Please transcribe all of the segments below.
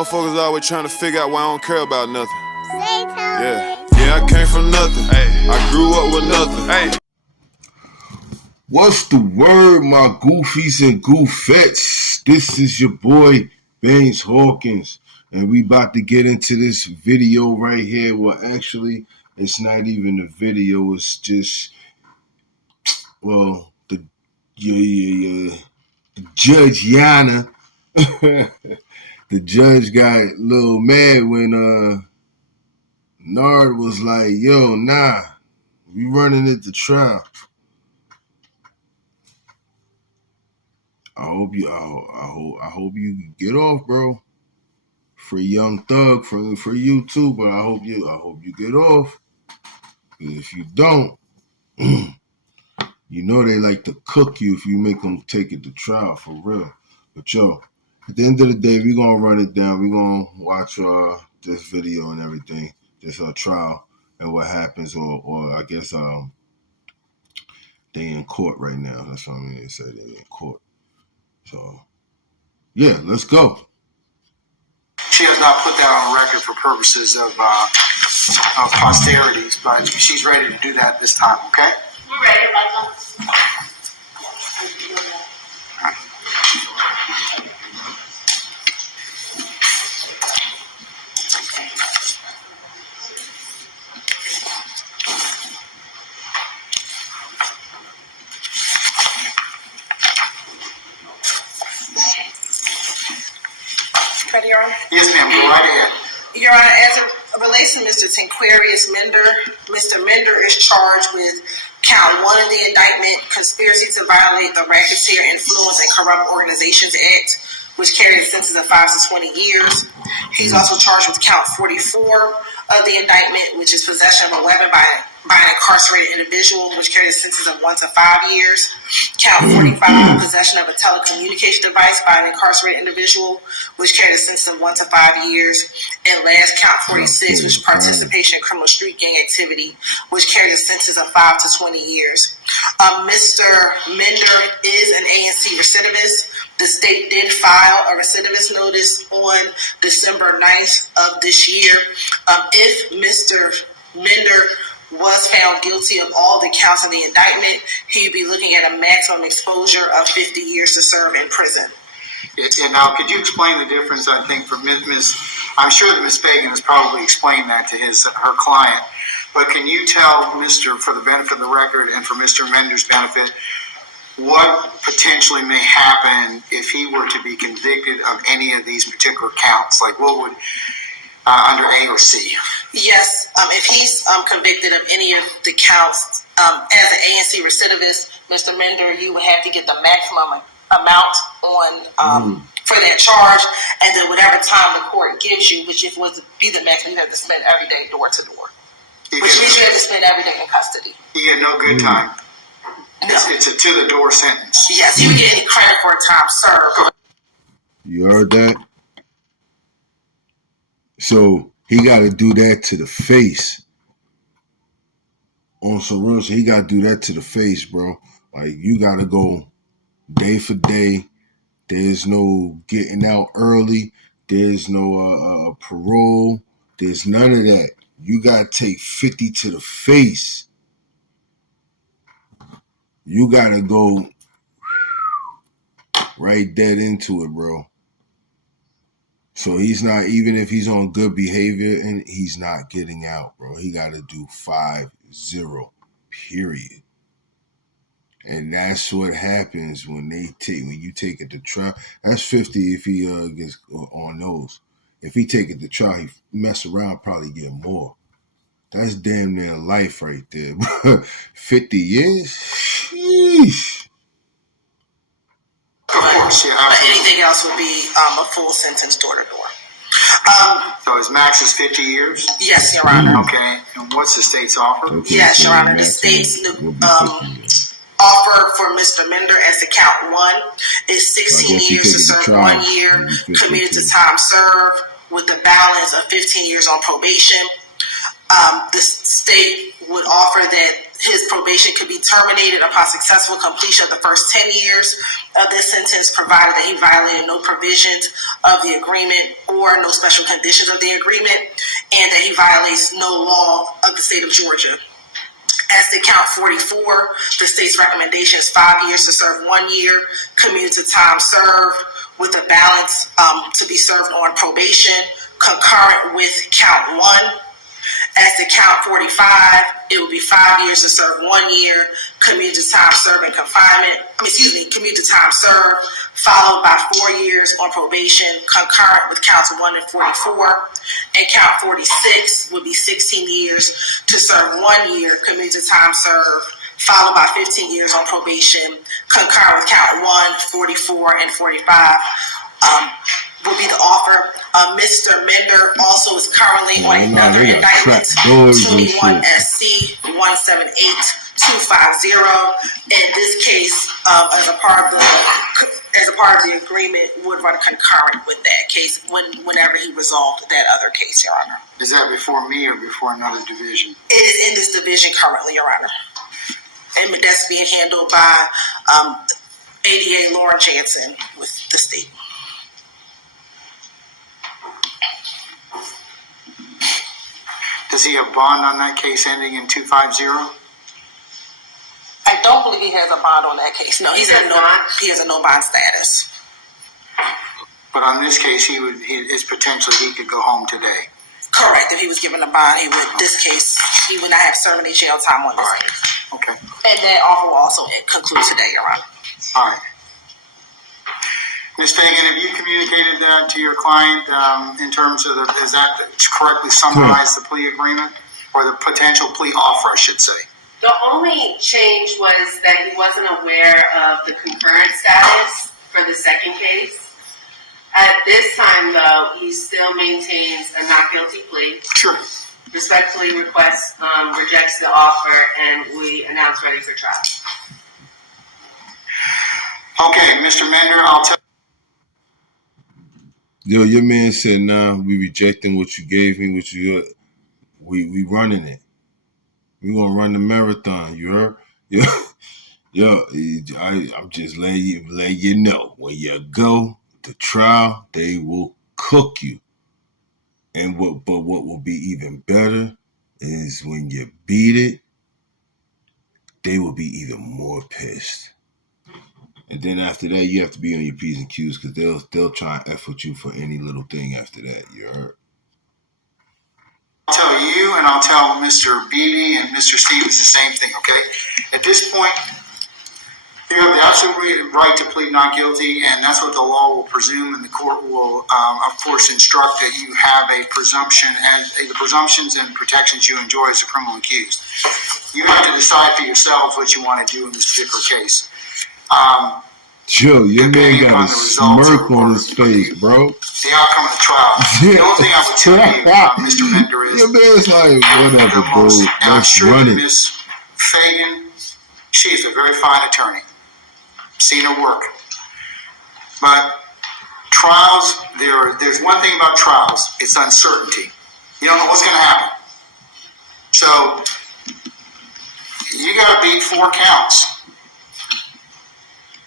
Motherfuckers always trying to figure out why I don't care about nothing. Yeah, I came from nothing. I grew up with nothing. What's the word, my goofies and goofettes? This is your boy, B.Hawkins, and we about to get into this video right here. Well, actually, it's not even a video. It's just, well, the Judge Yana. The judge got a little mad when Nard was like, yo, nah, we running it to trial. I hope you get off, bro. Free Young Thug for you too, but I hope you get off. If you don't, you know they like to cook you if you make them take it to trial for real. But yo, at the end of the day, we're gonna run it down. We're gonna watch this video and everything, this trial and what happens, or I guess they in court right now. That's what I mean. They say they in court. So yeah, let's go. She has not put that on record for purposes of posterities, but she's ready to do that this time, okay? We're ready, Michael. Ready, Your Honor? Yes, ma'am. Go right ahead. Your Honor, as it relates to Mr. Tinquarius Mender, Mr. Mender is charged with count 1 of the indictment, conspiracy to violate the Racketeer Influence and Corrupt Organizations Act, which carried a sentence of 5 to 20 years. He's also charged with count 44 of the indictment, which is possession of a weapon by an incarcerated individual, which carried a sentence of 1 to 5 years. Count 45, possession of a telecommunication device by an incarcerated individual, which carried a sentence of 1 to 5 years. And last, count 46, which is participation in criminal street gang activity, which carried a sentence of 5 to 20 years. Mr. Mender is an ANC recidivist. The state did file a recidivist notice on December 9th of this year. If Mr. Mender was found guilty of all the counts in the indictment, he would be looking at a maximum exposure of 50 years to serve in prison. And now, could you explain the difference, I think, for Ms. I'm sure that Ms. Fagan has probably explained that to her client, but can you tell Mr., for the benefit of the record and for Mr. Mender's benefit, what potentially may happen if he were to be convicted of any of these particular counts? Like what would, under A or C? Yes, if he's convicted of any of the counts, as an ANC recidivist, Mr. Mender, you would have to get the maximum amount on for that charge, and then whatever time the court gives you, which if was to be the maximum, you have to spend every day door to door, which means you have to spend every day in custody. You get no good time. No. It's a to-the-door sentence. Yes, you would get any credit for a time served. You heard that? So he got to do that to the face. On some real shit, he got to do that to the face, bro. Like, you got to go day for day. There's no getting out early. There's no parole. There's none of that. You got to take 50 to the face. You got to go right dead into it, bro. So he's not, even if he's on good behavior, and he's not getting out, bro. He got to do 5-0, period. And that's what happens when you take it to trial. That's 50 if he gets on those. If he take it to trial, he mess around, probably get more. That's damn near life right there. 50 years? Sheesh. Of course, yeah. But anything else would be a full sentence door to door. So his max is 50 years? Yes, Your Honor. Okay. And what's the state's offer? Okay, Yes, so Your Honor. The state's offer for Mr. Mender as to count 1 is 16 years to serve 1 year, committed to time served, with the balance of 15 years on probation. The state would offer that his probation could be terminated upon successful completion of the first 10 years of this sentence, provided that he violated no provisions of the agreement or no special conditions of the agreement, and that he violates no law of the state of Georgia. As to count 44, the state's recommendation is 5 years to serve 1 year, commuted time served, with a balance to be served on probation, concurrent with count 1. As to count 45, it would be 5 years to serve 1 year, commuted time served in confinement. Commuted time served, followed by 4 years on probation, concurrent with counts 1 and 44. And count 46 would be 16 years to serve 1 year, commuted time served, followed by 15 years on probation, concurrent with count 1, 44, and 45. Would be the offer. Mr. Mender also is currently on another indictment, 21 SC 178250. In this case, as a part of the agreement, would run concurrent with that case whenever he resolved that other case, Your Honor. Is that before me or before another division? It is in this division currently, Your Honor, and that's being handled by ADA Lauren Jansen with the state. Does he have bond on that case ending in 250? I don't believe he has a bond on that case. No, he has a no bond status. But on this case, he could go home today. Correct. If he was given a bond, he would. This case, he would not have served any jail time on this case. Okay. And that offer will also conclude today, Your Honor. All right. Ms. Fagan, have you communicated that to your client in terms of is that to correctly summarize the plea agreement or the potential plea offer, I should say? The only change was that he wasn't aware of the concurrent status for the second case. At this time, though, he still maintains a not guilty plea. Sure. Respectfully rejects the offer, and we announce ready for trial. Okay, Mr. Mender, I'll tell. Yo, your man said, nah, we rejecting what you gave me, we running it. We gonna run the marathon, you heard? I'm just letting you know, when you go to trial, they will cook you. And what will be even better is when you beat it, they will be even more pissed. And then after that, you have to be on your P's and Q's because they'll try and F with you for any little thing after that. You heard? I'll tell you and I'll tell Mr. Beatty and Mr. Stevens the same thing, okay? At this point, you have the absolute right to plead not guilty, and that's what the law will presume, and the court will, of course, instruct that you have a presumption, as the presumptions and protections you enjoy as a criminal accused. You have to decide for yourselves what you want to do in this particular case. Yo, your man got a smirk on his face, bro. The outcome of the trial. The only thing I would tell you, Mr. Mender, is your man's like, whatever, bro. Let's run it. Ms. Fagan, she's a very fine attorney. Seen her work. But trials, there's one thing about trials, it's uncertainty. You don't know what's going to happen. So, you got to beat 4 counts.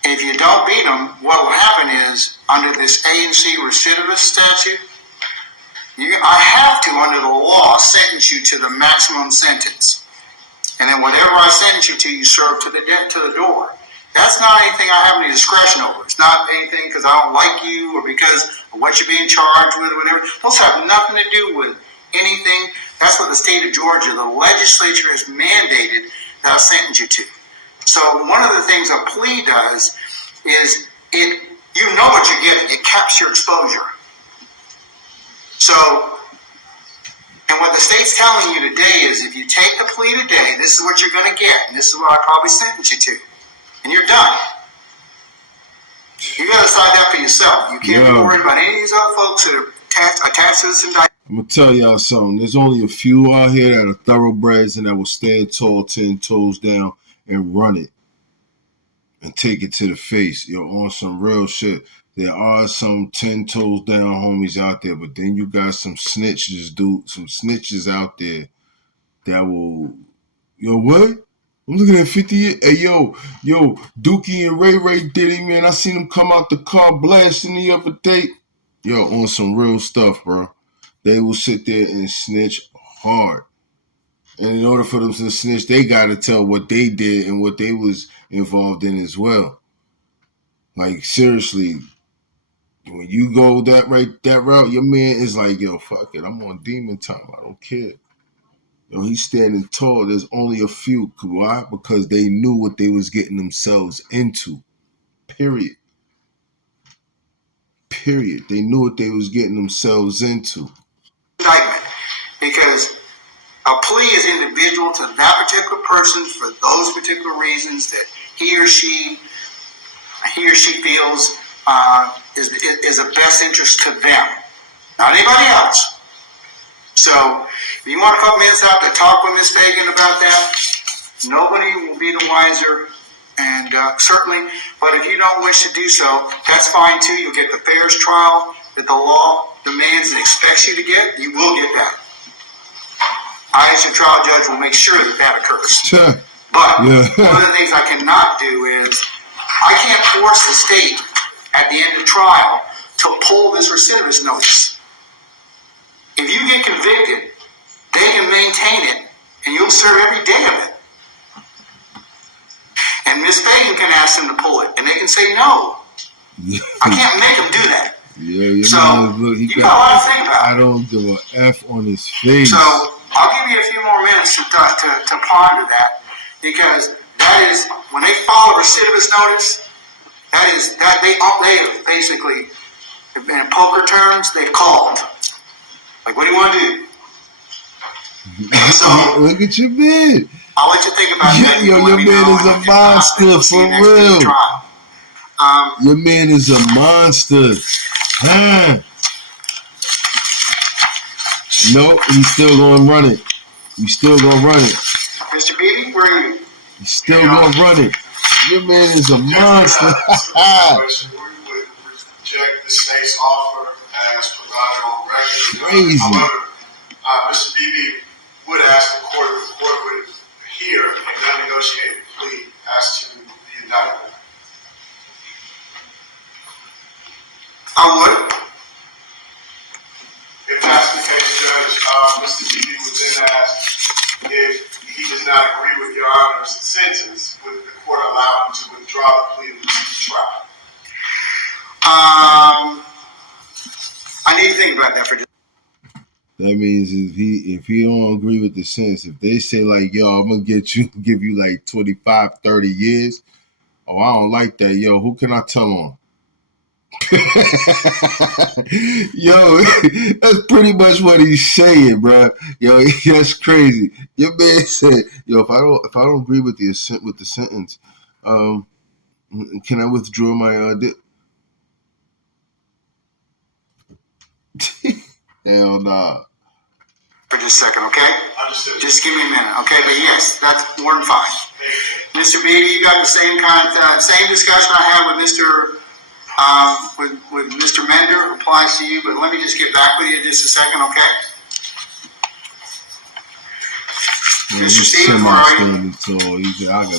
If you don't beat them, what will happen is, under this A&C recidivist statute, I have to, under the law, sentence you to the maximum sentence. And then whatever I sentence you to, you serve to the door. That's not anything I have any discretion over. It's not anything because I don't like you or because of what you're being charged with or whatever. Those have nothing to do with anything. That's what the state of Georgia, the legislature has mandated that I sentence you to. So one of the things a plea does is you know what you're getting. It caps your exposure. So, and what the state's telling you today is if you take the plea today, this is what you're going to get, and this is what I probably sentence you to. And you're done. You got to decide that for yourself. You can't be worried about any of these other folks that are attached to this indictment. I'm going to tell y'all something. There's only a few out here that are thoroughbreds and that will stand tall, 10 toes down, and run it. And take it to the face. You're on some real shit. There are some 10 toes down homies out there, but then you got some snitches, dude. Some snitches out there that will, what? I'm looking at 50. Hey, yo, Dookie and Ray Ray did it, man. I seen them come out the car blasting the other day. Yo, on some real stuff, bro. They will sit there and snitch hard. And in order for them to snitch, they got to tell what they did and what they was involved in as well. Like, seriously, when you go that route, your man is like, yo, fuck it. I'm on demon time. I don't care. Yo, he's standing tall. There's only a few. Why? Because they knew what they was getting themselves into. Period. They knew what they was getting themselves into. Indictment, because a plea is individual to that particular person for those particular reasons that he or she feels is of best interest to them, not anybody else. So, if you want a couple minutes out to talk with Ms. Fagan about that, nobody will be the wiser, and certainly, but if you don't wish to do so, that's fine too. You'll get the fairest trial that the law demands and expects you to get. You will get that. I, as your trial judge, will make sure that that occurs. But one of the things I cannot do is, I can't force the state at the end of trial to pull this recidivist notice. If you get convicted, they can maintain it, and you'll serve every day of it. And Ms. Fagan can ask them to pull it, and they can say no. I can't make them do that. Yeah, so you got a lot to think about. I don't give a F on his face. So I'll give you a few more minutes to ponder that, because that is, when they file a recidivist notice, that they have basically, in poker terms, they've called. Like, what do you want to do? So look at your man. I'll let you think about that. Yo, your man is a monster for real. Your man is a monster. No, he's still gonna run it. Mr. Beatty, where are you? He's still gonna run it. Your man is a monster. We would reject the state's offer as provided on record. Crazy. However, Mr. Beebe would ask the court if the court would hear an unnegotiated plea as to the indictment. I would. If that's the case, Judge, Mr. Beebe would then ask if he does not agree with Your Honor's sentence, would the court allow him to withdraw the plea and proceed to trial? I need to think about that for just. That means if he don't agree with the sentence, if they say like, yo, I'm gonna give you like 25, 30 years, oh, I don't like that, yo, who can I tell on? Yo, that's pretty much what he's saying, bro. Yo, that's crazy. Your man said, yo, if I don't agree with the sentence, can I withdraw my Hell nah. For just a second, okay? Understood. Just give me a minute, okay? But yes, that's more than fine. Mr. Beatty, you got the same same discussion I had with Mr. Mender applies to you, but let me just get back with you just a second, okay? Yeah, Mr. Stevens, where are you? Tall. He said, I got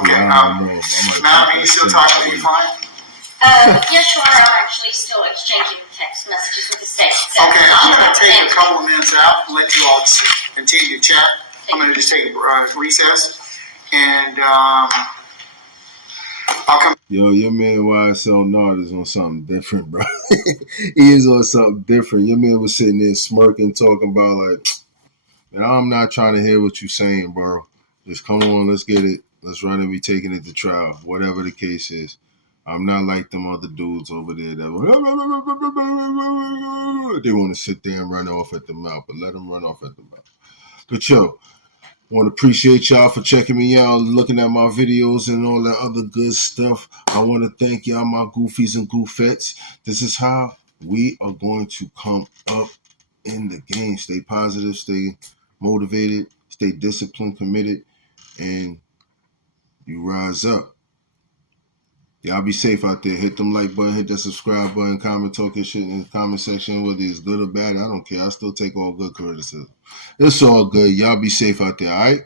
Okay, ma'am, are you still talking to your client? Yes, Your Honor, I'm actually still exchanging text messages with the state. So Okay, I'm going to take a couple of minutes out and let you all continue to chat. I'm going to just take a recess, and I'll come. Yo, your man YSL Nard is on something different, bro. He is on something different. Your man was sitting there smirking, talking about like, man, I'm not trying to hear what you're saying, bro. Just come on, let's get it. Let's run and be taking it to trial, whatever the case is. I'm not like them other dudes over there that they want to sit there and run off at the mouth, but let them run off at the mouth. But yo, want to appreciate y'all for checking me out, looking at my videos and all that other good stuff. I want to thank y'all, my goofies and goofettes. This is how we are going to come up in the game. Stay positive, stay motivated, stay disciplined, committed, and you rise up. Y'all be safe out there. Hit them like button, hit that subscribe button, comment, talk your shit in the comment section, whether it's good or bad. I don't care. I still take all good criticism. It's all good. Y'all be safe out there, all right?